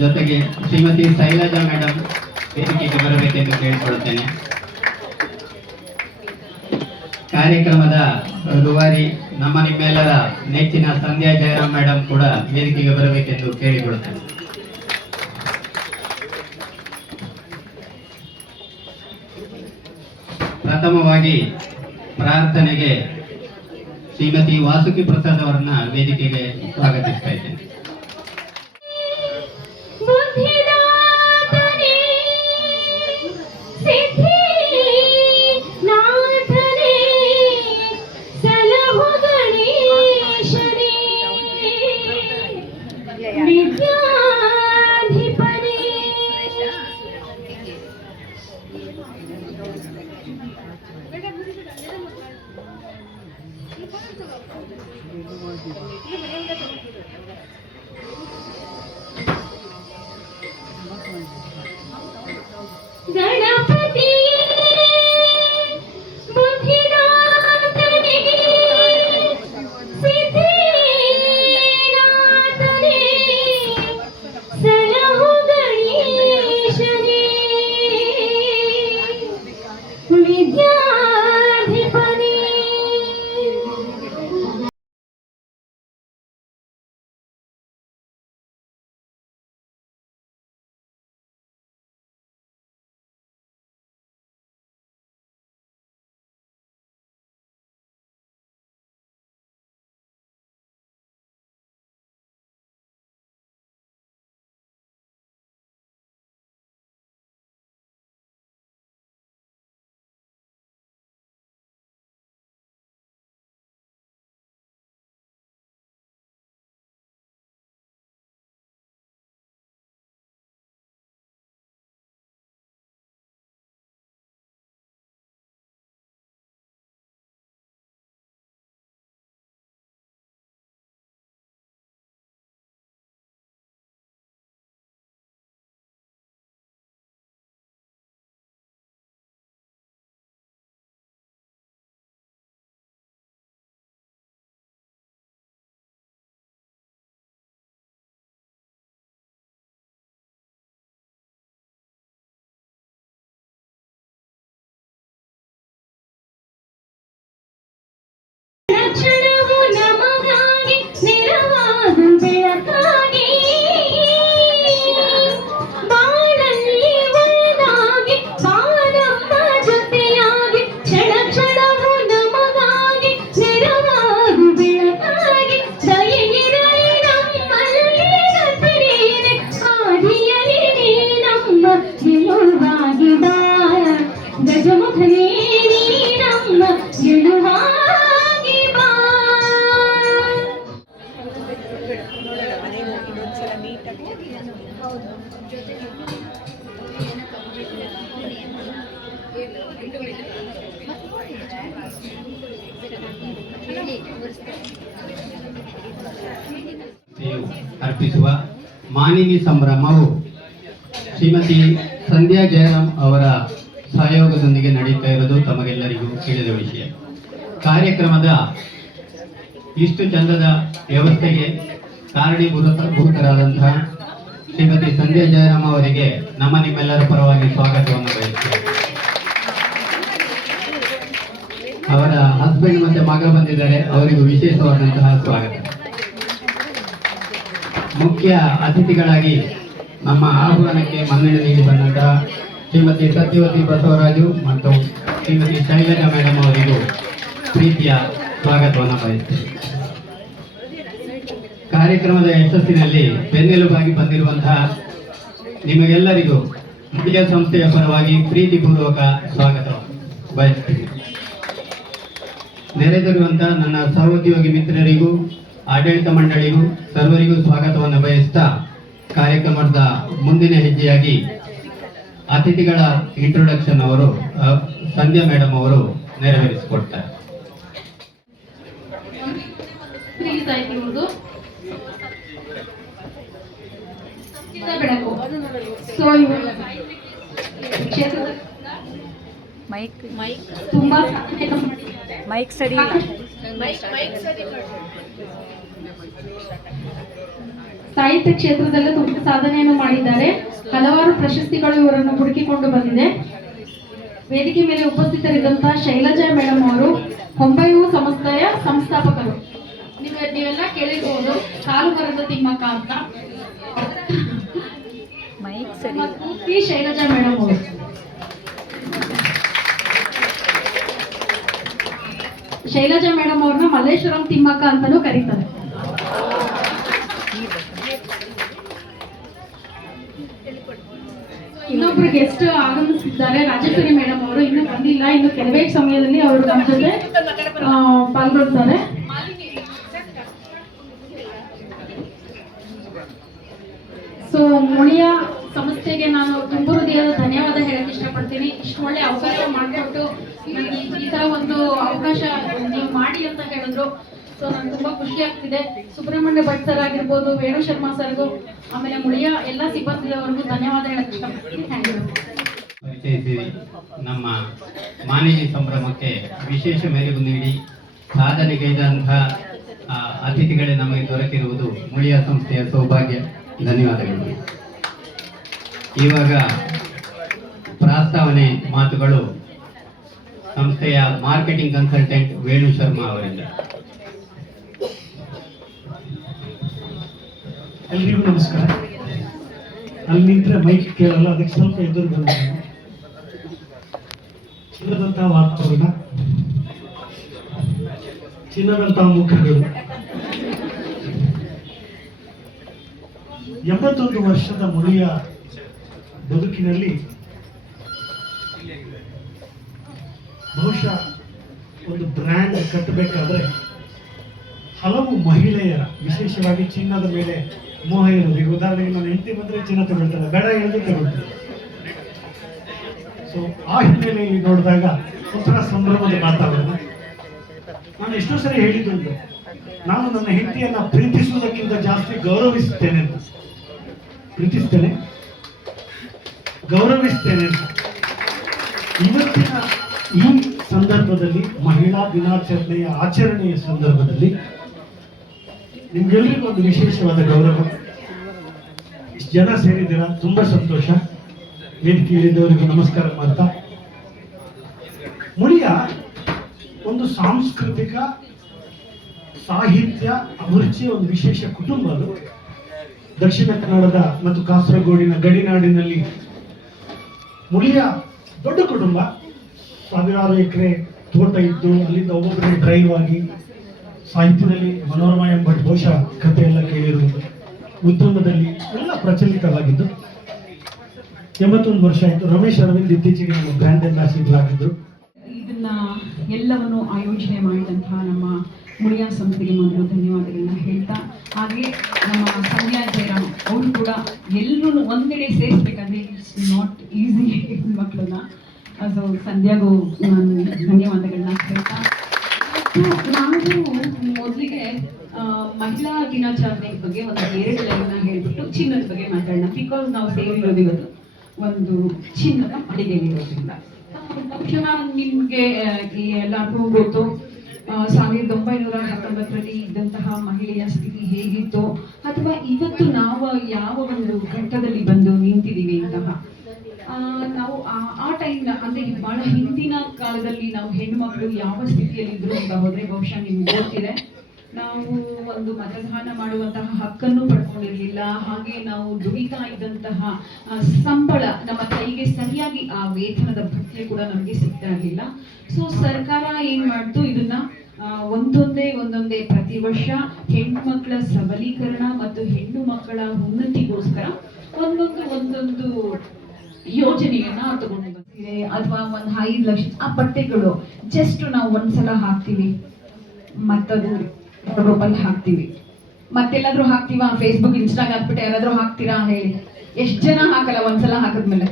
ಜೊತೆಗೆ ಶ್ರೀಮತಿ ಶೈಲಜಾ ಮೇಡಮ್ ವೇದಿಕೆಗೆ ಬರಬೇಕೆಂದು ಕೇಳಿಕೊಳ್ಳುತ್ತೇನೆ. ಕಾರ್ಯಕ್ರಮದ ರೂವಾರಿ ನಮ್ಮ ನಿಮ್ಮೆಲ್ಲರ ನೆಚ್ಚಿನ ಸಂಧ್ಯಾ ಜಯರಾಮ್ ಮೇಡಮ್ ಕೂಡ ವೇದಿಕೆಗೆ ಬರಬೇಕೆಂದು ಕೇಳಿಕೊಳ್ಳುತ್ತೇನೆ. ಪ್ರಥಮವಾಗಿ ಪ್ರಾರ್ಥನೆಗೆ ಶ್ರೀಮತಿ ವಾಸುಕಿ ಪ್ರಸಾದ್ ಅವರನ್ನ ವೇದಿಕೆಗೆ ಸ್ವಾಗತಿಸ್ತಾ ಇದ್ದೇನೆ. ಗಣಪತಿ ಬುದ್ಧಿದಾತನೇ ಸಿದ್ಧಿನಾಥನೇ ಸಲಹು ಗಣೇಶನೇ ವಿದ್ಯಾಧಿಪನೇ. ಅರ್ಪಿಸುವ ಮಾನಿನಿ ಸಂಭ್ರಮವು ಶ್ರೀಮತಿ ಸಂಧ್ಯಾ ಜಯರಾಮ್ ಅವರ ಸಹಯೋಗದೊಂದಿಗೆ ನಡೀತಾ ಇರುವುದು ತಮಗೆಲ್ಲರಿಗೂ ತಿಳಿದ ವಿಷಯ. ಕಾರ್ಯಕ್ರಮದ ಇಷ್ಟು ಚಂದದ ವ್ಯವಸ್ಥೆಗೆ ಕಾರಣೀಭೂತರಾದಂತಹ ಶ್ರೀಮತಿ ಸಂಧ್ಯಾ ಜಯರಾಮ್ ಅವರಿಗೆ ನಮ್ಮ ನಿಮ್ಮೆಲ್ಲರ ಪರವಾಗಿ ಸ್ವಾಗತವನ್ನು ಬಯಸುತ್ತೇವೆ. ಅವರ ಹಸ್ಬೆಂಡ್ ಮತ್ತೆ ಮಗ ಬಂದಿದ್ದಾರೆ, ಅವರಿಗೂ ವಿಶೇಷವಾದಂತಹ ಸ್ವಾಗತ. ಮುಖ್ಯ ಅತಿಥಿಗಳಾಗಿ ನಮ್ಮ ಆಹ್ವಾನಕ್ಕೆ ಮನ್ನಣೆ ನೀಡಿ ಬಂದಂತಹ ಶ್ರೀಮತಿ ಸತ್ಯವತಿ ಬಸವರಾಜು ಮತ್ತು ಶ್ರೀಮತಿ ಶೈಲಜಾ ಮೇಡಮ್ ಅವರಿಗೂ ಪ್ರೀತಿಯ ಸ್ವಾಗತವನ್ನು ಬಯಸುತ್ತೇವೆ. ಕಾರ್ಯಕ್ರಮದ ಯಶಸ್ಸಿನಲ್ಲಿ ಬೆನ್ನೆಲುಬಾಗಿ ಬಂದಿರುವಂತಹ ನಿಮಗೆಲ್ಲರಿಗೂ ಮೀಡಿಯಾ ಸಂಸ್ಥೆಯ ಪರವಾಗಿ ಪ್ರೀತಿಪೂರ್ವಕ ಸ್ವಾಗತ ಬಯಸುತ್ತೇನೆ. ನೆರೆದಿರುವಂತಹ ನನ್ನ ಸಹೋದ್ಯೋಗಿ ಮಿತ್ರರಿಗೂ ಆಡಳಿತ ಮಂಡಳಿಗೂ ಸರ್ವರಿಗೂ ಸ್ವಾಗತವನ್ನು ಬಯಸ್ತಾ ಕಾರ್ಯಕ್ರಮದ ಮುಂದಿನ ಹೆಜ್ಜೆಯಾಗಿ ಅತಿಥಿಗಳ ಇಂಟ್ರೊಡಕ್ಷನ್ ಅವರು ಸಂಧ್ಯಾ ಮೇಡಮ್ ಅವರು ನೆರವೇರಿಸಿಕೊಡ್ತಾರೆ. ಮೈಕ್ ಸರಿ ಸಾಹಿತ್ಯ ಕ್ಷೇತ್ರದಲ್ಲೂ ತುಂಬ ಸಾಧನೆಯನ್ನು ಮಾಡಿದ್ದಾರೆ. ಹಲವಾರು ಪ್ರಶಸ್ತಿಗಳು ಇವರನ್ನು ಹುಡುಕಿಕೊಂಡು ಬಂದಿದೆ. ವೇದಿಕೆ ಮೇಲೆ ಉಪಸ್ಥಿತರಿದ್ದಂತಹ ಶೈಲಜಾ ಮೇಡಮ್ ಅವರು ಹೊಂಬೈವು ಸಂಸ್ಥೆಯ ಸಂಸ್ಥಾಪಕರು. ನೀವೆಲ್ಲ ಕೇಳಿರ್ಬೋದು, ಕಾಲು ಮರದ ತಿಮ್ಮಕ್ಕ ಅಂತ. ಪೂರ್ತಿ ಶೈಲಜಾ ಮೇಡಮ್ ಅವರು. ಶೈಲಜಾ ಮೇಡಮ್ ಅವ್ರನ್ನ ಮಲ್ಲೇಶ್ವರಂ ತಿಮ್ಮಕ್ಕ ಅಂತಾನೂ ಕರೀತಾರೆ. ಇನ್ನೊಬ್ರು ಗೆಸ್ಟ್ ಆಗಮಿಸಿದ್ದಾರೆ, ರಾಜೇಶ್ವರಿ ಮೇಡಮ್ ಅವರು. ಇನ್ನೂ ಬಂದಿಲ್ಲ, ಇನ್ನು ಕೆಲವೇ ಸಮಯದಲ್ಲಿ ಅವರು ನಮ್ಮ ಜೊತೆ ಪಾಲ್ಗೊಳ್ತಾರೆ. ಸೊ ಮುಳಿಯ ಸಂಸ್ಥೆಗೆ ನಾನು ತುಂಬ ಹೃದಯದ ಧನ್ಯವಾದ ಹೇಳಕ್ ಇಷ್ಟಪಡ್ತೀನಿ. ಇಷ್ಟು ಒಳ್ಳೆ ಅವಕಾಶ ಮಾಡಿಕೊಟ್ಟು ಈ ತರ ಒಂದು ಅವಕಾಶ ನೀವು ಮಾಡಿ ಅಂತ ಹೇಳಿದ್ರು. ಸೊ ನಂಗೆ ತುಂಬಾ ಖುಷಿ ಆಗ್ತಿದೆ. ಸುಬ್ರಹ್ಮಣ್ಯ ಭಟ್ ಸರ್ ಆಗಿರ್ಬೋದು, ವೇಣು ಶರ್ಮಾ ಸರ್ಗೂ, ಆಮೇಲೆ ಮುಳಿಯ ಎಲ್ಲ ಸಿಬ್ಬಂದಿಯವರೆಗೂ ಧನ್ಯವಾದ ಹೇಳಕ್ ಇಷ್ಟಪಡ್ತೀನಿ. Thank you. ಪರಿಚಯಿಸಿ ನಮ್ಮ ಮಾಲಿನ್ಯ ಸಂಭ್ರಮಕ್ಕೆ ವಿಶೇಷ ಮೆರುಗು ನೀಡಿ ಸಾಧನೆಗೈದಂತಹ ಅತಿಥಿಗಳೇ ನಮಗೆ ದೊರಕಿರುವುದು ಮುಳಿಯ ಸಂಸ್ಥೆಯ ಸೌಭಾಗ್ಯ. ಧನ್ಯವಾದಗಳು. ಇವಾಗ ಪ್ರಾಸ್ತಾವನೆ ಮಾತುಗಳು ಸಂಸ್ಥೆಯ ಮಾರ್ಕೆಟಿಂಗ್ ಕನ್ಸಲ್ಟೆಂಟ್ ವೇಣು ಶರ್ಮಾ ಅವರಿಂದ. ಎಲ್ರಿಗೂ ನಮಸ್ಕಾರ. ಅಲ್ಲಿ ನಿಂತರೆ ಮೈಕ್ ಕೇಳಲ್ಲ, ಅದಕ್ಕೆ ಸ್ವಲ್ಪ ಎದುರು ಬಂದ. ಚಿನ್ನದಂತಹ ವಾತಾವರಣ, ಚಿನ್ನದಂತಹ ಮುಖಗಳು. 81 ವರ್ಷದ ಮುಳಿಯ ಬದುಕಿನಲ್ಲಿ ಬಹುಶಃ ಒಂದು ಬ್ರ್ಯಾಂಡ್ ಕಟ್ಟಬೇಕಾದ್ರೆ ಹಲವು ಮಹಿಳೆಯರ, ವಿಶೇಷವಾಗಿ ಚಿನ್ನದ ಮೇಲೆ ಮೋಹ ಇರೋದು. ಈಗ ಉದಾಹರಣೆಗೆ ನನ್ನ ಹೆಂಡತಿ ಬಂದರೆ ಚಿನ್ನ ತಗೊಳ್ತಾರೆ, ಬೇಡ ಹೇಳಿದ್ರೆ ತಗೊಳ್ತಾರೆ. ಸೊ ಆ ಹಿನ್ನೆಲೆಯಲ್ಲಿ ನೋಡಿದಾಗ ಒಂಥರ ಸಂಭ್ರಮದ ವಾತಾವರಣ. ನಾನು ಎಷ್ಟೋ ಸರಿ ಹೇಳಿದ್ದು, ನಾನು ನನ್ನ ಹೆಂಡತಿಯನ್ನ ಪ್ರೀತಿಸುವುದಕ್ಕಿಂತ ಜಾಸ್ತಿ ಗೌರವಿಸುತ್ತೇನೆ ಅಂತ. ಪ್ರೀತಿಸ್ತೇನೆ, ಗೌರವಿಸ್ತೇನೆ ಅಂತ. ಇವತ್ತಿನ ಈ ಸಂದರ್ಭದಲ್ಲಿ, ಮಹಿಳಾ ದಿನಾಚರಣೆಯ ಆಚರಣೆಯ ಸಂದರ್ಭದಲ್ಲಿ ನಿಮ್ಗೆಲ್ಲರಿಗೂ ಒಂದು ವಿಶೇಷವಾದ ಗೌರವ. ಇಷ್ಟು ಜನ ಸೇರಿದ್ದೀರಾ, ತುಂಬಾ ಸಂತೋಷ. ವೇದಿಕೆ ಇಳಿದವರಿಗೂ ನಮಸ್ಕಾರ ಮಾಡ್ತಾ, ಮುಳಿಯ ಒಂದು ಸಾಂಸ್ಕೃತಿಕ ಸಾಹಿತ್ಯ ಅಭಿರುಚಿಯ ಒಂದು ವಿಶೇಷ ಕುಟುಂಬ. ಅದು ದಕ್ಷಿಣ ಕನ್ನಡದ ಮತ್ತು ಕಾಸರಗೋಡಿನ ಗಡಿನಾಡಿನಲ್ಲಿ ಮುಳಿಯ ದೊಡ್ಡ ಕುಟುಂಬ. ಸಾವಿರಾರು ಎಕರೆ ತೋಟ ಇದ್ದು, ಅಲ್ಲಿಂದ ಒಬ್ಬೊಬ್ಬರೇ ಡ್ರೈವ್ ಆಗಿ ಸಾಹಿತ್ಯದಲ್ಲಿ ಮನೋರಮ ಎಂಬ ಬಹುಶಃ ಕಥೆಯೆಲ್ಲ ಕೇಳಿರುವುದು, ಉದ್ಯಮದಲ್ಲಿ ಎಲ್ಲ ಪ್ರಚಲಿತವಾಗಿದ್ದು. 81 ವರ್ಷ ಆಯಿತು. ರಮೇಶ್ ಅರವಿಂದ್ ಇತ್ತೀಚೆಗೆ ನಮ್ಮ ಬ್ರ್ಯಾಂಡ್ ಅಂಬಾಸಿಡರ್ ಆಗಿದ್ರು. ಇದನ್ನ ಎಲ್ಲವನ್ನು ಆಯೋಜನೆ ಮಾಡಿದಂತಹ ನಮ್ಮ ಮುಳಿಯ ಸಂಸ್ಥೆಗೆ ಮೊದಲು ಧನ್ಯವಾದಗಳನ್ನ ಹೇಳ್ತಾ, ಹಾಗೆ ನಮ್ಮ ಸಂಧ್ಯಾ ಜಯರಾಮ್ ಅವರು ಕೂಡ ಎಲ್ಲರೂ ಒಂದೆಡೆ ಸೇರಿಸ್ಬೇಕಂದ್ರೆ ಇಟ್ಸ್ ನಾಟ್ ಈಸಿ ಮಕ್ಕಳನ್ನ. ಸೊ ಸಂಧ್ಯಾಗೂ ನಾನು ಧನ್ಯವಾದಗಳನ್ನ ಹೇಳ್ತಾ, ನಾವು ಮೊದಲಿಗೆ ಮಹಿಳಾ ದಿನಾಚರಣೆ ಬಗ್ಗೆ ಒಂದು 2 ಲೈನ್ನ ಹೇಳ್ಬಿಟ್ಟು ಚಿನ್ನದ ಬಗ್ಗೆ ಮಾತಾಡೋಣ. ಬಿಕಾಸ್ ನಾವು ಸೇರಿರೋದು ಇವತ್ತು ಒಂದು ಚಿನ್ನದ ಮಳಿಗೆಯಲ್ಲಿರೋದ್ರಿಂದ. ಬಹುಶಃ ನಿಮಗೆ ಎಲ್ಲರಿಗೂ ಗೊತ್ತು, 1919 ಇದ್ದಂತಹ ಮಹಿಳೆಯ ಸ್ಥಿತಿ ಹೇಗಿತ್ತು, ಅಥವಾ ಇವತ್ತು ನಾವು ಯಾವ ಒಂದು ಘಟ್ಟದಲ್ಲಿ ಬಂದು ನಿಂತಿದ್ದೀವಿ ಅಂತಹ. ನಾವು ಆ ಟೈಮ್ ಅಂದ್ರೆ ಬಹಳ ಹಿಂದಿನ ಕಾಲದಲ್ಲಿ ನಾವು ಹೆಣ್ಮಕ್ಳು ಯಾವ ಸ್ಥಿತಿಯಲ್ಲಿ ಇದ್ರು ಅಂತ ಹೋದ್ರೆ ಬಹುಶಃ ನಿಮ್ಗೆ ಗೊತ್ತಿದೆ. ನಾವು ಒಂದು ಮತದಾನ ಮಾಡುವಂತಹ ಹಕ್ಕನ್ನು ಪಡ್ಕೊಂಡಿರ್ಲಿಲ್ಲ. ಹಾಗೆ ನಾವು ದುಡಿತಾ ಇದ್ದಂತಹ ಸಂಬಳ ನಮ್ಮ ಕೈಗೆ ಸರಿಯಾಗಿ ಆ ವೇತನದ ಭತ್ಯೆ ಕೂಡ ನಮಗೆ ಸಿಗ್ತಾ ಇರಲಿಲ್ಲ. ಸೊ ಸರ್ಕಾರ ಏನ್ ಮಾಡ್ತು, ಇದನ್ನ ಒಂದೊಂದೇ ಪ್ರತಿ ವರ್ಷ ಹೆಣ್ಣು ಮಕ್ಕಳ ಸಬಲೀಕರಣ ಮತ್ತು ಹೆಣ್ಣು ಮಕ್ಕಳ ಉನ್ನತಿಗೋಸ್ಕರ ಒಂದೊಂದು ಯೋಜನೆಯನ್ನ ತಗೊಂಡು ಬಂದಿದೆ. ಅಥವಾ ಒಂದು 5 ಲಕ್ಷ ಆ ಬಟ್ಟೆಗಳು ಜಸ್ಟ್ ನಾವು ಒಂದ್ಸಲ ಹಾಕ್ತಿವಿ, ಮತ್ತದು ರೂಪಲ್ಲಿ ಹಾಕ್ತಿವಿ, ಮತ್ತೆಲ್ಲಾದ್ರೂ ಹಾಕ್ತಿವ, ಫೇಸ್ಬುಕ್ ಇನ್ಸ್ಟಾಗ್ ಹಾಕ್ಬಿಟ್ಟು ಯಾರಾದ್ರೂ ಹಾಕ್ತೀರಾ ಹೇಳಿ, ಎಷ್ಟು ಜನ ಹಾಕಲ್ಲ ಒಂದ್ಸಲ ಹಾಕಿದ್ಮೇಲೆ.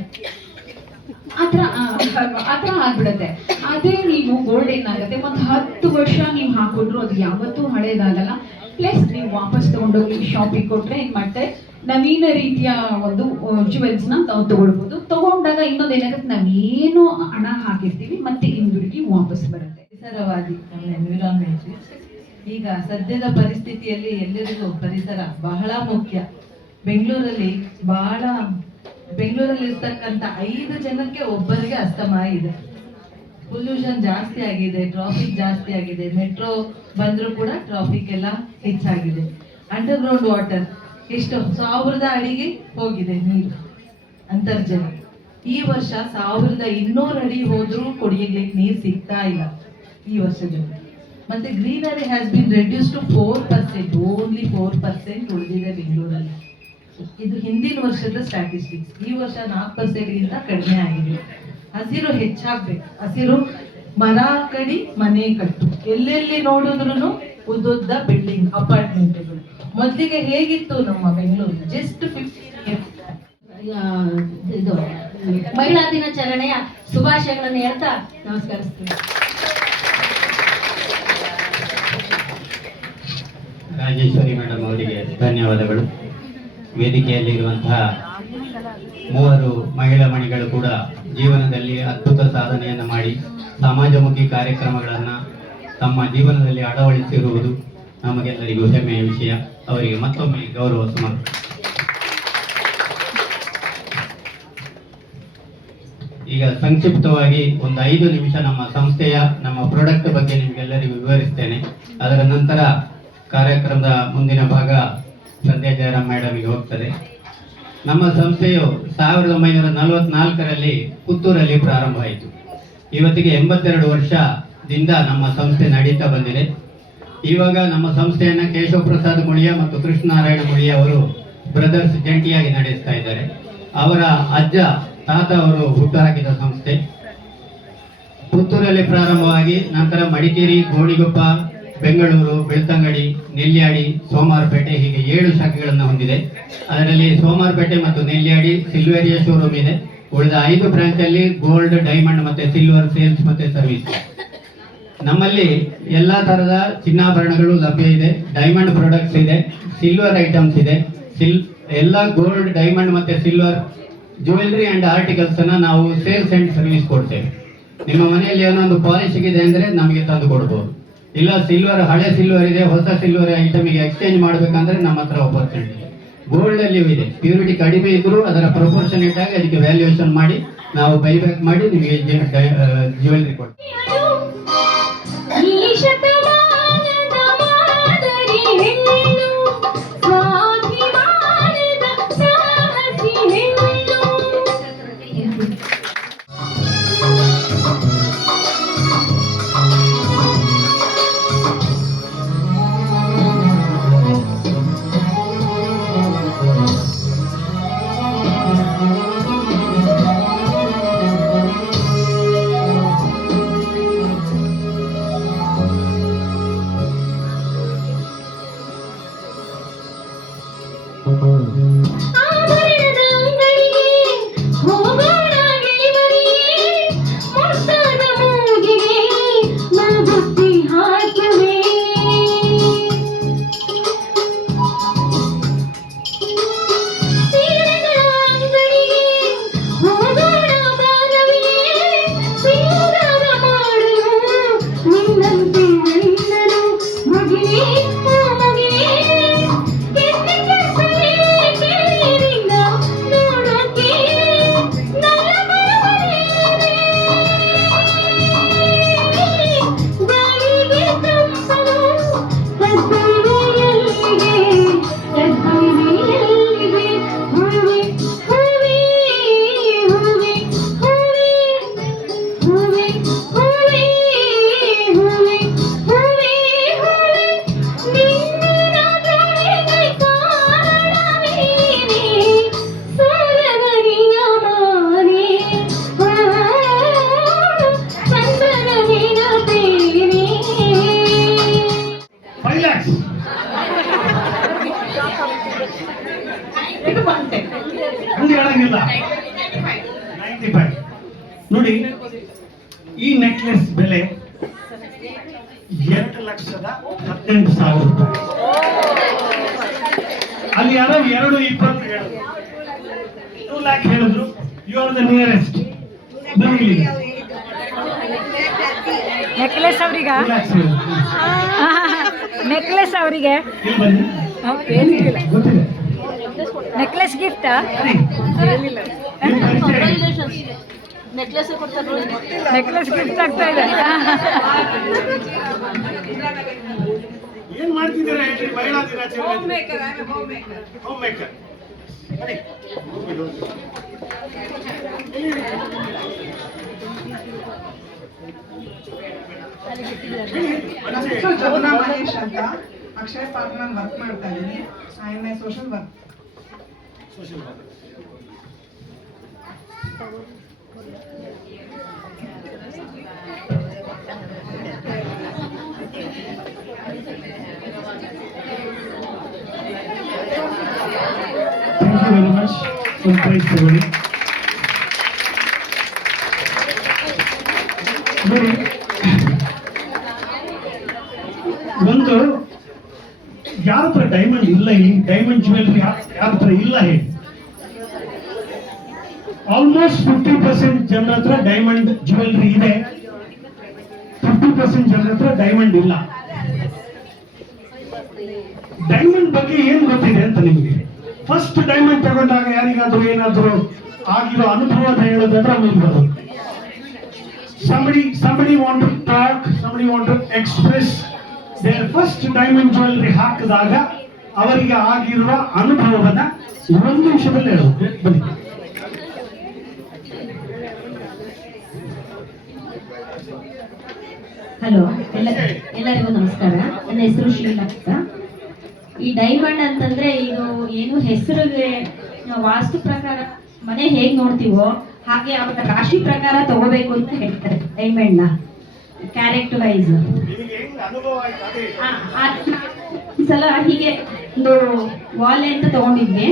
ಆತರ ಆಗ್ಬಿಡತ್ತೆ. ಅದೇ ನೀವು ಗೋಲ್ಡ್ ಏನಾಗುತ್ತೆ, ಒಂದು 10 ವರ್ಷ ನೀವು ಹಾಕಿದ್ರು ಅದು ಯಾವತ್ತೂ ಹಳೇದಾಗಲ್ಲ. ಪ್ಲಸ್ ನೀವು ವಾಪಸ್ ತಗೊಂಡೋಗಿ ಶಾಪಿಗೆ ಕೊಟ್ರೆ ಏನ್ ಮಾಡ್ತಾರೆ, ನವೀನ ರೀತಿಯ ಒಂದು ಜುವೆಲ್ಸ್ ನ ನಾವು ತಗೊಳ್ಬಹುದು. ತಗೊಂಡಾಗ ಇನ್ನೊಂದೇನಾಗುತ್ತೆ, ನಾವೇನು ಹಣ ಹಾಕಿರ್ತೀವಿ ಮತ್ತೆ ಹಿಂದಿರುಗಿ ವಾಪಸ್ ಬರುತ್ತೆ. ಪರಿಸರವಾದಿ ಎನ್ವಿರಾನ್ಮೆಂಟ್ ಈಗ ಸದ್ಯದ ಪರಿಸ್ಥಿತಿಯಲ್ಲಿ ಎಲ್ಲರಿಗೂ ಪರಿಸರ ಬಹಳ ಮುಖ್ಯ. ಬೆಂಗಳೂರಲ್ಲಿ ಇರ್ತಕ್ಕಂಥ 5 ಜನಕ್ಕೆ ಒಬ್ಬರಿಗೆ ಅಸ್ತಮಾ ಇದೆ. ಪೊಲ್ಯೂಷನ್ ಜಾಸ್ತಿ ಆಗಿದೆ, ಟ್ರಾಫಿಕ್ ಜಾಸ್ತಿ ಆಗಿದೆ. ಮೆಟ್ರೋ ಬಂದರೂ ಕೂಡ ಟ್ರಾಫಿಕ್ ಎಲ್ಲ ಹೆಚ್ಚಾಗಿದೆ. ಅಂಡರ್ ಗ್ರೌಂಡ್ ವಾಟರ್ ಎಷ್ಟು 1000 ಅಡಿಗೆ ಹೋಗಿದೆ ನೀರು, ಅಂತರ್ಜಲ. ಈ ವರ್ಷ 1200 ಅಡಿ ಹೋದ್ರೂ ಕುಡಿಯಲಿಕ್ಕೆ ನೀರು ಸಿಗ್ತಾ ಇಲ್ಲ ಈ ವರ್ಷದಲ್ಲಿ. ಮತ್ತೆ greenery has been reduce to 4%, only 4% ಉಳಿದಿದೆ ಬೆಂಗಳೂರಲ್ಲಿ. ಇದು ಹಿಂದಿನ ವರ್ಷದ ಸ್ಟ್ಯಾಟಿಸ್ಟಿಕ್ಸ್. ಈ ವರ್ಷ 4%ಗಿಂತ ಕಡಿಮೆ ಆಗಿದೆ. ಹಸಿರು ಹೆಚ್ಚಾಗ್ಬೇಕು. ಹಸಿರು, ಮರ ಕಡಿ ಮನೆ ಕಟ್ಟು. ಎಲ್ಲೆಲ್ಲಿ ನೋಡಿದ್ರು ಉದ್ದುದ್ದ ಬಿಲ್ಡಿಂಗ್, ಅಪಾರ್ಟ್ಮೆಂಟ್ಗಳು. ಮೊದಲಿಗೆ ಹೇಗಿತ್ತು ನಮ್ಮ ಬೆಂಗಳೂರು? Just 50 years. ಇದು ಮಹಿಳಾ ದಿನಾಚರಣೆಯ ಶುಭಾಶಯಗಳನ್ನು ಹೇಳ್ತಾ ನಮಸ್ಕರಿಸ್ತೀನಿ. ರಾಜೇಶ್ವರಿ ಮೇಡಮ್ ಅವರಿಗೆ ಧನ್ಯವಾದಗಳು. ವೇದಿಕೆಯಲ್ಲಿರುವಂತಹ 3 ಮಹಿಳಾ ಮಣಿಗಳು ಕೂಡ ಜೀವನದಲ್ಲಿ ಅದ್ಭುತ ಸಾಧನೆಯನ್ನು ಮಾಡಿ ಸಮಾಜಮುಖಿ ಕಾರ್ಯಕ್ರಮಗಳನ್ನು ತಮ್ಮ ಜೀವನದಲ್ಲಿ ಅಳವಡಿಸಿರುವುದು ನಮಗೆಲ್ಲರಿಗೂ ಹೆಮ್ಮೆಯ ವಿಷಯ. ಅವರಿಗೆ ಮತ್ತೊಮ್ಮೆ ಗೌರವ ಸಮರ್ಪಣೆ. ಈಗ ಸಂಕ್ಷಿಪ್ತವಾಗಿ ಒಂದು 5 ನಿಮಿಷ ನಮ್ಮ ಸಂಸ್ಥೆಯ, ನಮ್ಮ ಪ್ರಾಡಕ್ಟ್ ಬಗ್ಗೆ ನಿಮಗೆಲ್ಲರಿಗೂ ವಿವರಿಸ್ತೇನೆ. ಅದರ ನಂತರ ಕಾರ್ಯಕ್ರಮದ ಮುಂದಿನ ಭಾಗ ಸಂಧ್ಯಾ ಜಯರಾಮ್ ಮೇಡಮ್ಗೆ ಹೋಗ್ತದೆ. ನಮ್ಮ ಸಂಸ್ಥೆಯು 1944ರಲ್ಲಿ ಪುತ್ತೂರಲ್ಲಿ ಪ್ರಾರಂಭ ಆಯಿತು. ಇವತ್ತಿಗೆ 82 ವರ್ಷದಿಂದ ನಮ್ಮ ಸಂಸ್ಥೆ ನಡೀತಾ ಬಂದಿದೆ. ಇವಾಗ ನಮ್ಮ ಸಂಸ್ಥೆಯನ್ನು ಕೇಶವ ಪ್ರಸಾದ್ ಮುಳಿಯ ಮತ್ತು ಕೃಷ್ಣನಾರಾಯಣ ಮುಳಿಯ ಅವರು ಬ್ರದರ್ಸ್ ಜಂಟಿಯಾಗಿ ನಡೆಸ್ತಾ ಇದ್ದಾರೆ. ಅವರ ಅಜ್ಜ ತಾತ ಅವರು ಹುಟ್ಟುಹಾಕಿದ ಸಂಸ್ಥೆ. ಪುತ್ತೂರಲ್ಲಿ ಪ್ರಾರಂಭವಾಗಿ ನಂತರ ಮಡಿಕೇರಿ, ಗೋಣಿಗೊಪ್ಪ, ಬೆಂಗಳೂರು, ಬೆಳ್ತಂಗಡಿ, ನೆಲ್ಯಾಡಿ, ಸೋಮವಾರಪೇಟೆ ಹೀಗೆ 7 ಶಾಖೆಗಳನ್ನು ಹೊಂದಿದೆ. ಅದರಲ್ಲಿ ಸೋಮವಾರಪೇಟೆ ಮತ್ತು ನೆಲ್ಯಾಡಿ ಸಿಲ್ವೇರಿಯಾ ಶೋರೂಮ್ ಇದೆ. ಉಳಿದ 5 ಬ್ರಾಂಚಲ್ಲಿ ಗೋಲ್ಡ್, ಡೈಮಂಡ್ ಮತ್ತೆ ಸಿಲ್ವರ್ ಸೇಲ್ಸ್ ಮತ್ತೆ ಸರ್ವಿಸ್. ನಮ್ಮಲ್ಲಿ ಎಲ್ಲಾ ತರದ ಚಿನ್ನಾಭರಣಗಳು ಲಭ್ಯ ಇದೆ. ಡೈಮಂಡ್ ಪ್ರಾಡಕ್ಟ್ಸ್ ಇದೆ, ಸಿಲ್ವರ್ ಐಟಮ್ಸ್ ಇದೆ. ಎಲ್ಲ ಗೋಲ್ಡ್, ಡೈಮಂಡ್ ಮತ್ತೆ ಸಿಲ್ವರ್ ಜ್ಯುವೆಲ್ರಿ ಅಂಡ್ ಆರ್ಟಿಕಲ್ಸ್ ಅನ್ನ ನಾವು ಸೇಲ್ಸ್ ಅಂಡ್ ಸರ್ವಿಸ್ ಕೊಡ್ತೇವೆ. ನಿಮ್ಮ ಮನೆಯಲ್ಲಿ ಏನೋ ಒಂದು ಪಾಲಿಶ್ ಇದೆ ಅಂದ್ರೆ ನಮಗೆ ತಂದು ಕೊಡ್ಬೋದು. ಇಲ್ಲ ಸಿಲ್ವರ್, ಹಳೆ ಸಿಲ್ವರ್ ಇದೆ, ಹೊಸ ಸಿಲ್ವರ್ ಐಟಮಿಗೆ ಎಕ್ಸ್ಚೇಂಜ್ ಮಾಡ್ಬೇಕಂದ್ರೆ ನಮ್ಮ ಹತ್ರ ಆಪರ್ಚುನಿಟಿ. ಗೋಲ್ಡ್ ಅಲ್ಲಿಯೂ ಇದೆ. ಪ್ಯೂರಿಟಿ ಕಡಿಮೆ ಇದ್ರೂ ಅದರ ಪ್ರಪೋರ್ಷನೇಟ್ ಆಗಿ ಅದಕ್ಕೆ ವ್ಯಾಲ್ಯೂಯೇಷನ್ ಮಾಡಿ ನಾವು ಬೈಬ್ಯಾಕ್ ಮಾಡಿ ನಿಮಗೆ ಜ್ಯುವೆಲ್ರಿ ಕೊಡ್ತೀವಿ. ಈ ಶತಮಾನದ ಮಾದರಿ ಹೆಣ್ಣು, ಸ್ವಾಭಿಮಾನದ ಸಾಹಸಿ ಹೆಣ್ಣು. ಆಭರಣದ ಅಂಗಡಿಗೆ ಹೋಗೋಣ ಗೆಳೆಯರೇ, ಮೊಸದ ಮೂಗಿಗೆ ನಗುತ್ತಿ ಹಾಕುವೆ. ಸೀರೆಗಳ ಅಂಗಡಿಗೆ ಹೋಗೋಣ ಬಾರವೇ, ಸಿಂಗಾರ ಮಾಡಲು ನಿನ್ನಂತೆ ಹೆಣ್ಣರು ಮಗಿನೇ, ಓ ಮಗಿನೇ. ಅಲ್ಲಿ ಹೇಳಂಗಿಲ್ಲ. 95 ನೋಡಿ, ಈ ನೆಕ್ಲೆಸ್ ಬೆಲೆ 2,18,000 ರೂಪಾಯಿ. ಅಲ್ಲಿ ಯಾರೋ 2,20 ಹೇಳಿದ್ರು, 2 ಲ್ಯಾಕ್ ಹೇಳಿದ್ರು. You are the nearest. ಬನ್ನಿ ನೆಕ್ಲೆಸ್ ಅವ್ರಿಗ ನೆಕ್ಲೆಸ್ ಅವರಿಗೆ ಇಲ್ಲಿ ಬನ್ನಿ ಗೊತ್ತಿದೆ ನೆಕ್ಲೆಸ್ ಗಿಫ್ಟಾ ನಿಮ್ಮ ಪರಿಚಯ ಹೇಳಿ. ನೆಕ್ಲೆಸ್ ಗಿಫ್ಟ್ ಆಗ್ತಾ ಇದೆ. ಏನ್ ಮಾಡ್ತಿದ್ದೀರಾ ಹೇಳಿ ಮಹಿಳಾ ದಿನಾಚರಣೆ? Home maker. ಬನ್ನಿ. ಹೆಸರು ಜಮುನಾ ಮಹೇಶ್ ಅಂತ ಅಕ್ಷಯ ಪಾರ್ಕ್ ನಾನು ವರ್ಕ್ ಮಾಡ್ತಾ ಇದ್ದೀನಿ. I am a social work. Thank you very much. ಒಂದು ಪ್ರೈಸ್ ತಗೊಳ್ಳಿ. ನೋಡಿ, ಒಂದು ಯಾರ ಹತ್ರ ಡೈಮಂಡ್ ಇಲ್ಲ ಹೇಳಿ, ಡೈಮಂಡ್ ಜ್ಯುವೆಲ್ರಿ ಯಾರ ಹತ್ರ ಇಲ್ಲ ಹೇಳಿ. ಆಲ್ಮೋಸ್ಟ್ 50% ಜನರ ಹತ್ರ ಡೈಮಂಡ್ ಜ್ಯುವೆಲ್ರಿ ಇದೆ, 50% ಜನರ ಹತ್ರ ಡೈಮಂಡ್ ಇಲ್ಲ. ಡೈಮಂಡ್ ಬಗ್ಗೆ ಏನ್ ಗೊತ್ತಿದೆ ಅಂತ ನಿಮಗೆ? ಫಸ್ಟ್ ಡೈಮಂಡ್ ತಗೊಂಡಾಗ ಯಾರಿಗಾದ್ರೂ ಏನಾದ್ರೂ ಆಗಿರೋ ಅನುಭವ ಹೇಳೋದಾದ್ರೆ ಆಮೇಲೆ ಬರೋದು. somebody want to talk, somebody want to express their first diamond jewelry ಹಾಕಿದಾಗ ಅವರಿಗೆ ಆಗಿರುವ ಅನುಭವವನ್ನ ಒಂದು ನಿಮಿಷದಲ್ಲಿ ಹೇಳೋದು. ಬನ್ನಿ. ಹಲೋ, ಎಲ್ಲರಿಗೂ ನಮಸ್ಕಾರ. ನನ್ನ ಹೆಸರು ಶೀಲಾ ಅಂತ. ಈ ಡೈಮಂಡ್ ಅಂತಂದ್ರೆ ಇದು ಏನು ಹೆಸರಿಗೆ ವಾಸ್ತು ಪ್ರಕಾರ ಮನೆ ಹೇಗ್ ನೋಡ್ತೀವೋ ಹಾಗೆ ಅವರ ರಾಶಿ ಪ್ರಕಾರ ತಗೋಬೇಕು ಅಂತ ಹೇಳ್ತಾರೆ ಡೈಮಂಡ್ ನ ಕ್ಯಾರೆಕ್ಟರ್ ವೈಸ್. ಸಲ ಹೀಗೆ ಒಂದು ವಾಲೆ ಅಂತ ತಗೊಂಡಿದ್ದೆ.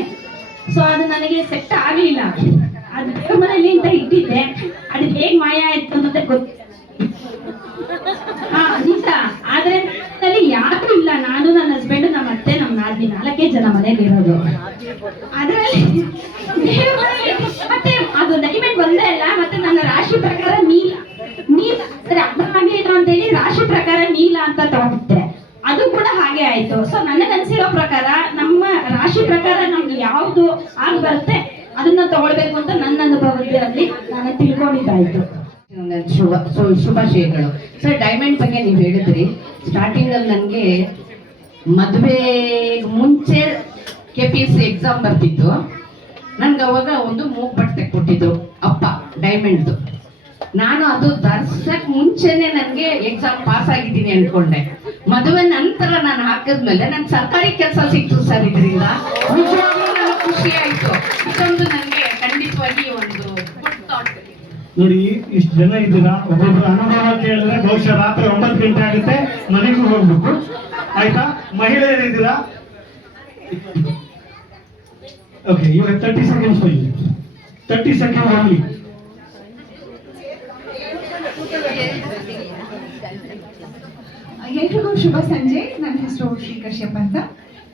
ಸೊ ಅದು ನನಗೆ ಸೆಟ್ ಆಗ್ಲಿಲ್ಲ. ಅದು ದೇವ್ರ ಮನೆಯಲ್ಲಿ ಅಂತ ಇಟ್ಟಿದ್ದೆ, ಅದು ಹೇಗ್ ಮಾಯ ಆಯ್ತು ಅನ್ನೋದೇ ಗೊತ್ತಿಲ್ಲ. ನಿಜ. ಆದ್ರೆ ಯಾರು ಇಲ್ಲ, ನಾನು ನನ್ನ ಹಸ್ಬೆಂಡ್, ನಮ್ಮ ಅತ್ತೆ, ನಮ್ಮ ನಾದಿನಿ, 4 ಜನ ಮನೇಲಿ ಇರೋದು. ಅದ್ರಲ್ಲಿ ಮತ್ತೆ ಅದು ಡೈಮಂಡ್ ಒಂದೇ ಅಲ್ಲ, ಮತ್ತೆ ನನ್ನ ರಾಶಿ ಪ್ರಕಾರ ನೀಲ ಅಂತ ಹೇಳಿ ರಾಶಿ ಪ್ರಕಾರ ನೀಲ ಅಂತ ತಗೊಂಡಿದ್ದೆ. ಅದು ಕೂಡ ಹಾಗೆ ಆಯ್ತು. ಸೊ ನನಗನ್ಸಿರೋ ಪ್ರಕಾರ ನಮ್ಮ ರಾಶಿ ಪ್ರಕಾರ ನಮ್ಗೆ ಯಾವ್ದು ಆಗ್ ಬರುತ್ತೆ ಅದನ್ನ ತಗೊಳ್ಬೇಕು ಅಂತ ನನ್ನ ಅನುಭವದಲ್ಲಿ ನಾನು ತಿಳ್ಕೊಂಡಿದ್ದಾಯ್ತು. ಶುಭಾಶಯಗಳು ಸರ್. ಡೈಮಂಡ್ ಬಗ್ಗೆ ನೀವು ಹೇಳಿದ್ರಿ. ಸ್ಟಾರ್ಟಿಂಗ್ ಅಲ್ಲಿ ನನಗೆ ಮದುವೆ ಮುಂಚೆ KPSC ಎಕ್ಸಾಮ್ ಬರ್ತಿತ್ತು. ನನ್ಗೆ ಅವಾಗ ಒಂದು ಮೂಗ್ಬಟ್ಟೆ ಕೊಟ್ಟಿದ್ರು ಅಪ್ಪ, ಡೈಮಂಡ್ದು. ನಾನು ಅದು ಧರಿಸಕ್ ಮುಂಚೆನೆ ನನಗೆ ಎಕ್ಸಾಮ್ ಪಾಸ್ ಆಗಿದ್ದೀನಿ ಅನ್ಕೊಂಡೆ. ಮದುವೆ ನಂತರ ನಾನು ಹಾಕಿದ್ಮೇಲೆ ನನ್ ಸರ್ಕಾರಿ ಕೆಲಸ ಸಿಕ್ತು ಸರ್. ಇದರಿಂದ ನಿಜವಾಗ್ಲೂ ನನಗೆ ಖುಷಿ ಆಯ್ತು. ಇದೊಂದು ನನಗೆ ಖಂಡಿತವಾಗಿ ಒಂದು ಗುಡ್ ಥಾಟ್. ನೋಡಿ, ಇಷ್ಟು ಜನ ಇದ್ದೀರಾ, ಒಬ್ಬೊಬ್ರು ಅನುಭವ ಕೇಳಿದ್ರೆ ಬಹುಶಃ ರಾತ್ರಿ 9 ಗಂಟೆ ಆಗುತ್ತೆ, ಮನೆಗೂ ಹೋಗ್ಬೇಕು. ಆಯ್ತಾ? ಮಹಿಳೆಯರಿದ್ದೀರಾ? ಓಕೆ, ಇವಾಗ 30 seconds for you. 30 seconds only. ಎಲ್ರಿಗೂ ಶುಭ ಸಂಜೆ. ನನ್ನ ಹೆಸರು ಶ್ರೀ ಕಶ್ಯಪ್ ಅಂತ.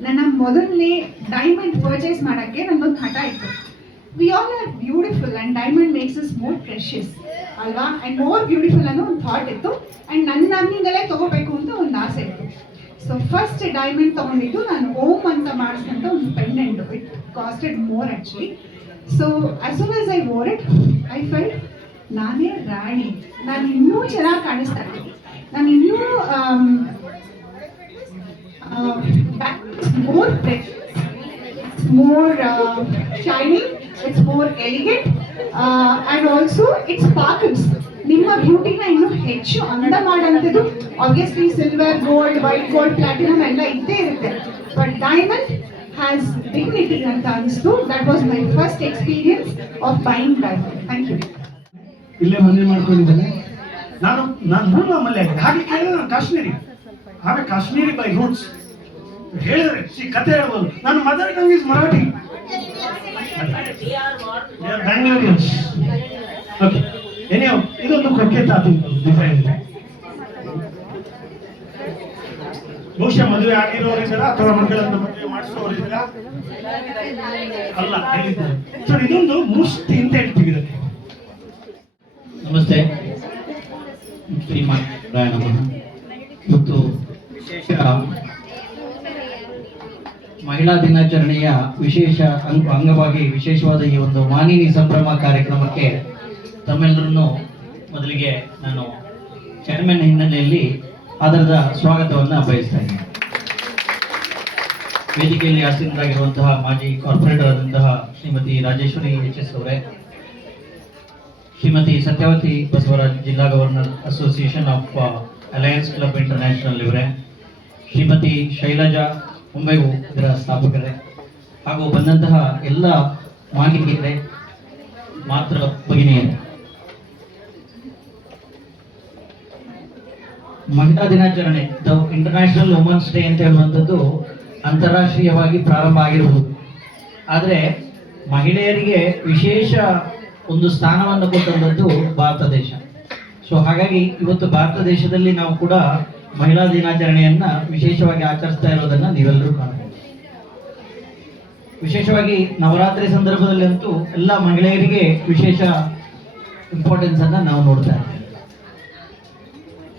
ನನ್ನ ಮೊದಲನೇ ಡೈಮಂಡ್ ಪರ್ಚೇಸ್ ಮಾಡೋಕ್ಕೆ ನನ್ನೊಂದು ಹಠ ಇತ್ತು. We all are beautiful and diamond makes is more precious ಅಲ್ವಾ, ಆ್ಯಂಡ್ ಮೋರ್ ಬ್ಯೂಟಿಫುಲ್ ಅನ್ನೋ ಒಂದು ಥಾಟ್ ಇತ್ತು. ಆ್ಯಂಡ್ ನನ್ನಿಂದಲೇ ತಗೋಬೇಕು ಅಂತ ಒಂದು ಆಸೆ ಇತ್ತು. ಸೊ ಫಸ್ಟ್ ಡೈಮಂಡ್ ತೊಗೊಂಡಿದ್ದು ನಾನು ಓಮ್ ಅಂತ ಮಾಡಿಸಿದಂಥ ಒಂದು pendant. It costed more actually. So as soon as I wore it I felt ನಾನೇ ರಾಣಿ, ನಾನು ಇನ್ನೂ ಚೆನ್ನಾಗಿ ಕಾಣಿಸ್ತಾ ಇದ್ದೀನಿ, ನಾನು ಇನ್ನೂ more it's more shiny, it's more elegant, and also it sparkles. ನಿಮ್ಮ ಬ್ಯೂಟಿನ ಇನ್ನೂ ಹೆಚ್ಚು ಅಂದ ಮಾಡೋಂಥದ್ದು obviously silver, gold, white gold, platinum ಎಲ್ಲ ಇದ್ದೇ ಇರುತ್ತೆ. ಬಟ್ ಡೈಮಂಡ್ ಹ್ಯಾಸ್ ಡಿಗ್ನಿಟಿ ಅಂತ ಅನಿಸ್ತು. That was my first experience of buying diamond. Thank you. ಇಲ್ಲೇ ಮನೆ ಮಾಡ್ಕೊಂಡಿದ್ದೇನೆ ನಾನು ಮೂಲ ಮಲ್ಯ ಹಾಗೆ ಕೇಳಿದ್ರೆ ನಾನು ಕಾಶ್ಮೀರಿ ಬೈ ರೂಟ್ಸ್ ಹೇಳಿದ್ರೆ ಕತೆ ಹೇಳ್ಬೋದು. ನಾನು mother tongue is Marathi, Bangaloreans. Okay, ಏನೇ ಇದೊಂದು ಕೊಕ್ಕೆ ತಾತು ಡಿಸೈನ್ ಇದೆ. ಬಹುಶಃ ಮದುವೆ ಆಗಿರೋರಿದ್ದೀರಾ ಅಥವಾ ಮಕ್ಕಳನ್ನ ಮದುವೆ ಮಾಡಿಸೋರಿದ್ದೀರಾ? ಅಲ್ಲ, ಹೇಳಿದ್ದಾರೆ ಸರ್. ಇದೊಂದು ಮುಷ್ಟಿ ಅಂತ ಹೇಳ್ತೀವಿ. ನಮಸ್ತೆ, ಶ್ರೀಮಾನ್ ರಾಯನಮ್ಮ. ಇವತ್ತು ವಿಶೇಷ ಮಹಿಳಾ ದಿನಾಚರಣೆಯ ವಿಶೇಷ ಅಂಗವಾಗಿ ವಿಶೇಷವಾದ ಈ ಒಂದು ಮಾನಿನಿ ಸಂಭ್ರಮ ಕಾರ್ಯಕ್ರಮಕ್ಕೆ ತಮ್ಮೆಲ್ಲರನ್ನು ಮೊದಲಿಗೆ ನಾನು ಚೇರ್ಮನ್ ಹಿನ್ನೆಲೆಯಲ್ಲಿ ಆಧಾರದ ಸ್ವಾಗತವನ್ನು ಬಯಸ್ತಾ ಇದ್ದೀನಿ. ವೇದಿಕೆಯಲ್ಲಿ ಆಸೀನರಾಗಿರುವಂತಹ ಮಾಜಿ ಕಾರ್ಪೊರೇಟರ್ ಆದಂತಹ ಶ್ರೀಮತಿ ರಾಜೇಶ್ವರಿ HS ಅವರೇ, ಶ್ರೀಮತಿ ಸತ್ಯಾವತಿ ಬಸವರಾಜ್ ಜಿಲ್ಲಾ governor association of alliance club international ಇವರೇ, ಶ್ರೀಮತಿ ಶೈಲಜಾ ಮುಂಬೈ ಇದರ ಸ್ಥಾಪಕರೇ, ಹಾಗೂ ಬಂದಂತಹ ಎಲ್ಲ ಮಾನ್ಯರೇ, ಮಾತೃ ಭಗಿನಿಯರೇ, ಮಹಿಳಾ ದಿನಾಚರಣೆ ದ ಇಂಟರ್ನ್ಯಾಷನಲ್ ವುಮೆನ್ಸ್ ಡೇ ಅಂತ ಹೇಳುವಂಥದ್ದು ಅಂತಾರಾಷ್ಟ್ರೀಯವಾಗಿ ಪ್ರಾರಂಭ ಆಗಿರಬಹುದು. ಆದರೆ ಮಹಿಳೆಯರಿಗೆ ವಿಶೇಷ ಒಂದು ಸ್ಥಾನವನ್ನು ಕೊಟ್ಟಂಥದ್ದು ಭಾರತ ದೇಶ. ಸೊ ಹಾಗಾಗಿ ಇವತ್ತು ಭಾರತ ದೇಶದಲ್ಲಿ ನಾವು ಕೂಡ ಮಹಿಳಾ ದಿನಾಚರಣೆಯನ್ನ ವಿಶೇಷವಾಗಿ ಆಚರಿಸ್ತಾ ಇರೋದನ್ನ ನೀವೆಲ್ಲರೂ ಕಾಣಬಹುದು. ವಿಶೇಷವಾಗಿ ನವರಾತ್ರಿ ಸಂದರ್ಭದಲ್ಲಿ ಅಂತೂ ಎಲ್ಲ ಮಹಿಳೆಯರಿಗೆ ವಿಶೇಷ ಇಂಪಾರ್ಟೆನ್ಸ್ ಅನ್ನ ನಾವು ನೋಡ್ತಾ ಇದ್ದೇವೆ.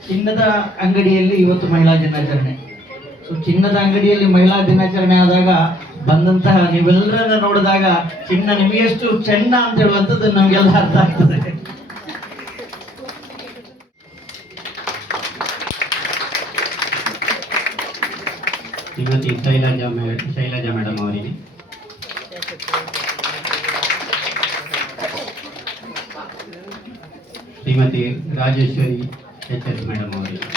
ಚಿನ್ನದ ಅಂಗಡಿಯಲ್ಲಿ ಇವತ್ತು ಮಹಿಳಾ ದಿನಾಚರಣೆ. ಸೊ ಚಿನ್ನದ ಅಂಗಡಿಯಲ್ಲಿ ಮಹಿಳಾ ದಿನಾಚರಣೆ ಆದಾಗ ಬಂದಂತಹ ನೀವೆಲ್ಲರನ್ನ ನೋಡಿದಾಗ ಚಿನ್ನ ನಿಮಗೆಷ್ಟು ಚೆನ್ನ ಅಂತ ಹೇಳುವಂಥದ್ದು ನಮಗೆಲ್ಲ ಅರ್ಥ ಆಗ್ತದೆ. ಶ್ರೀಮತಿ ಶೈಲಜಾ ಮೇಡಮ್ ಅವರಿಗೆ, ಶ್ರೀಮತಿ ರಾಜೇಶ್ವರಿ HS ಮೇಡಮ್ ಅವರಿಗೆ,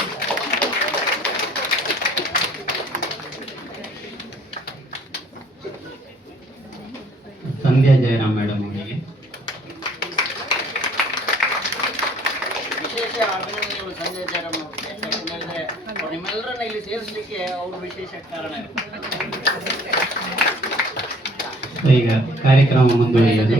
ಸಂಧ್ಯಾ ಜಯರಾಮ್ ಮೇಡಮ್ ಅವರಿಗೆ, ವಿಶೇಷ ಅಭಿನಂದನೆಗಳು ಸಂಜಯ್ ಜಯರಾಮ್ ಅವರಿಗೆ. ನಿಮ್ಮೆಲ್ಲರನ್ನ ಇಲ್ಲಿ ಸೇರಿಸಲಿಕ್ಕೆ ಅವರು ವಿಶೇಷ ಕಾರಣ. ಈಗ ಕಾರ್ಯಕ್ರಮ ಮುಂದುವರಿಯುವುದು.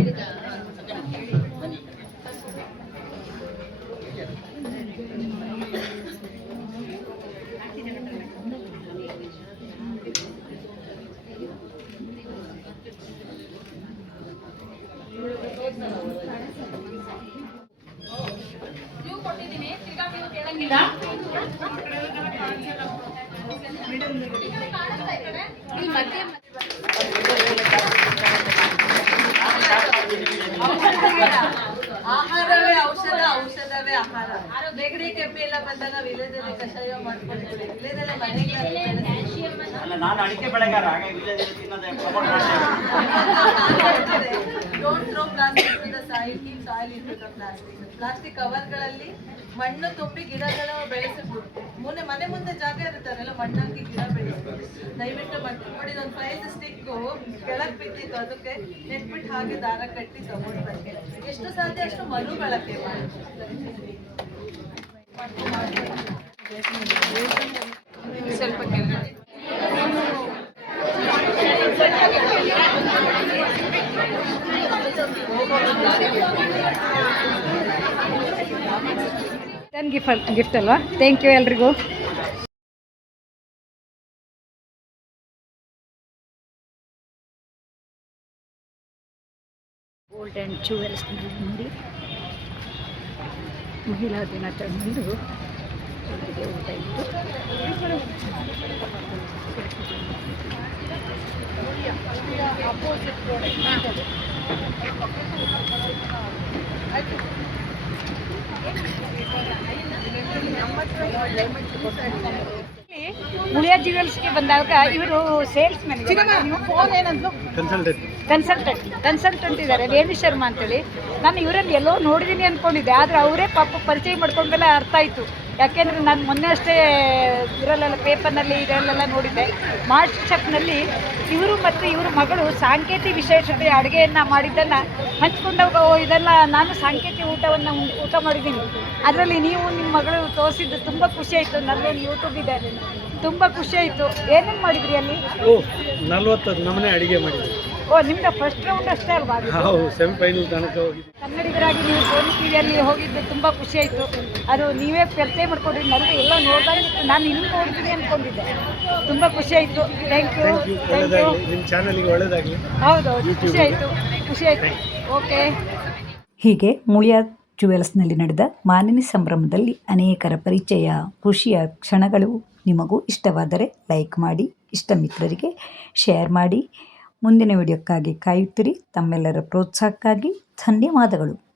ಆಹಾರವೇ ಔಷಧ, ಔಷಧವೇ ಆಹಾರ. ನೆಗಡಿ ಕೆಮ್ಮು ಎಲ್ಲ ಬಂದಾಗ ವಿಲೇದೆಲೆ ಕಷಾಯ ಮಾಡ್ಕೊಳ್ತೀವಿ. ವಿಲೇದೆಲೆ ಮನೆಗೆ ನಾನು ಅಡಿಕೆ ಬೆಳೆಗಾರ, ಹಾಗಾಗಿ don't throw plastic to the soil, keep soil in to the plastic. Plastic ಕವರ್ಗಳಲ್ಲಿ ಮಣ್ಣು ತುಂಬಿ ಗಿಡಗಳು ಬೆಳೆಸಬಹುದು. ಮನೆ ಮುಂದೆ ಜಾಗ ಇರುತ್ತಾರಲ್ಲ, ಮಣ್ಣಾಕಿ ಗಿಡ ಬೆಳೆಸಬಹುದು. ದಯವಿಟ್ಟು ಮಾಡಿ ನೋಡಿ. ಒಂದು 5 ಸ್ಟಿಕ್ಕು ಕೆಳಗೆ ಬಿದ್ದಿತ್ತು, ಅದಕ್ಕೆ ನೆಟ್ಬಿಟ್ಟು ಹಾಗೆ ದಾರ ಕಟ್ಟಿ ತಗೊಂಡು ಬನ್ನಿ. ಎಷ್ಟು ಸಾಧ್ಯ ಅಷ್ಟು ಮರು ಬಳಕೆ ಮಾಡಿ. ಸ್ವಲ್ಪ ಗಿಫ್ಟ್ ಅಲ್ವಾ? ಥ್ಯಾಂಕ್ ಯು ಎಲ್ರಿಗೂ. ಗೋಲ್ಡ್ ಆ್ಯಂಡ್ ಜ್ಯುವೆಲ್ಸ್ ನೋಡಿ ಮಹಿಳಾ ದಿನಾಚರಣೆಯಂದು ಅವರಿಗೆ ಊಟ ಇತ್ತು. ಮುಳಿಯಾ ಜ್ಯುವೆಲ್ಸ್ಗೆ ಬಂದಾಗ ಇವರು ಸೇಲ್ಸ್ ಮ್ಯಾನೇಜರ್, ಕನ್ಸಲ್ಟೆಂಟ್ ಇದ್ದಾರೆ, ವೇಣು ಶರ್ಮಾ ಅಂತೇಳಿ. ನಾನು ಇವರನ್ನು ಎಲ್ಲೋ ನೋಡಿದ್ದೀನಿ ಅಂದ್ಕೊಂಡಿದ್ದೆ, ಆದರೆ ಅವರೇ ಪಾಪ ಪರಿಚಯ ಮಾಡ್ಕೊಂಡ್ಮೇಲೆ ಅರ್ಥ ಆಯಿತು. ಯಾಕೆಂದರೆ ನಾನು ಮೊನ್ನೆ ಅಷ್ಟೇ ಇದರಲ್ಲೆಲ್ಲ ಪೇಪರ್ನಲ್ಲಿ ಇದರಲ್ಲೆಲ್ಲ ನೋಡಿದ್ದೆ. ಮಾರ್ಚ್ ಚೆಕ್ನಲ್ಲಿ ಇವರು ಮತ್ತು ಇವರು ಮಗಳು ಸಾಂಕೇತಿಕ ವಿಶೇಷತೆ ಅಡುಗೆಯನ್ನು ಮಾಡಿದ್ದನ್ನು ಹಂಚ್ಕೊಂಡಾಗ ಇದೆಲ್ಲ ನಾನು ಸಾಂಕೇತಿಕ ಊಟ ಮಾಡಿದ್ದೀನಿ. ಅದರಲ್ಲಿ ನೀವು ನಿಮ್ಮ ಮಗಳು ತೋರಿಸಿದ್ದು ತುಂಬ ಖುಷಿಯಾಯಿತು. ನನ್ನೊಂದು ಯೂಟ್ಯೂಬ್ ಇದೆ, ತುಂಬ ಖುಷಿಯಾಯಿತು. ಏನೇನು ಮಾಡಿದ್ರಿ ಅಲ್ಲಿ? 40 ನಮೂನೆ ಅಡಿಗೆ ಮಾಡಿದ್ವಿ. ಓ, ನಿಮ್ದು ಫಸ್ಟ್ ರೌಂಡ್ ಅಷ್ಟೇ ಅಲ್ವಾ? ಸೆಮಿಫೈನಲ್ ತನಕ ಹೋಗಿದ್ವಿ. ಕನ್ನಡಿಗರಾಗಿ ನೀವು ಸೋನಿ ಟಿವಿಯಲ್ಲಿ ಹೋಗಿದ್ದು ತುಂಬ ಖುಷಿಯಾಯಿತು. ಅದು ನೀವೇ ಪರಿಚಯ ಮಾಡ್ಕೊಡ್ರಿ. ನನಗೆ ಎಲ್ಲ ನೋಡಿದಾಗ ನಾನು ಇಲ್ಲಿ ನೋಡ್ತೀನಿ ಅಂದ್ಕೊಂಡಿದ್ದೆ. ತುಂಬ ಖುಷಿಯಾಯಿತು. Thank you. ನಿಮ್ಮ ಚಾನಲ್ಗೆ ಒಳ್ಳೆಯದಾಗಲಿ. ಹೌದೌದು, ಖುಷಿಯಾಯಿತು. ಓಕೆ. ಹೀಗೆ ಮುಳಿಯಾ ಜುವೆಲ್ಸ್ನಲ್ಲಿ ನಡೆದ ಮಾಲಿನಿ ಸಂಭ್ರಮದಲ್ಲಿ ಅನೇಕರ ಪರಿಚಯ, ಖುಷಿಯ ಕ್ಷಣಗಳು ನಿಮಗೂ ಇಷ್ಟವಾದರೆ ಲೈಕ್ ಮಾಡಿ, ಇಷ್ಟ ಮಿತ್ರರಿಗೆ ಶೇರ್ ಮಾಡಿ. ಮುಂದಿನ ವಿಡಿಯೋಕ್ಕಾಗಿ ಕಾಯುತ್ತಿರಿ. ತಮ್ಮೆಲ್ಲರ ಪ್ರೋತ್ಸಾಹಕ್ಕಾಗಿ ಧನ್ಯವಾದಗಳು.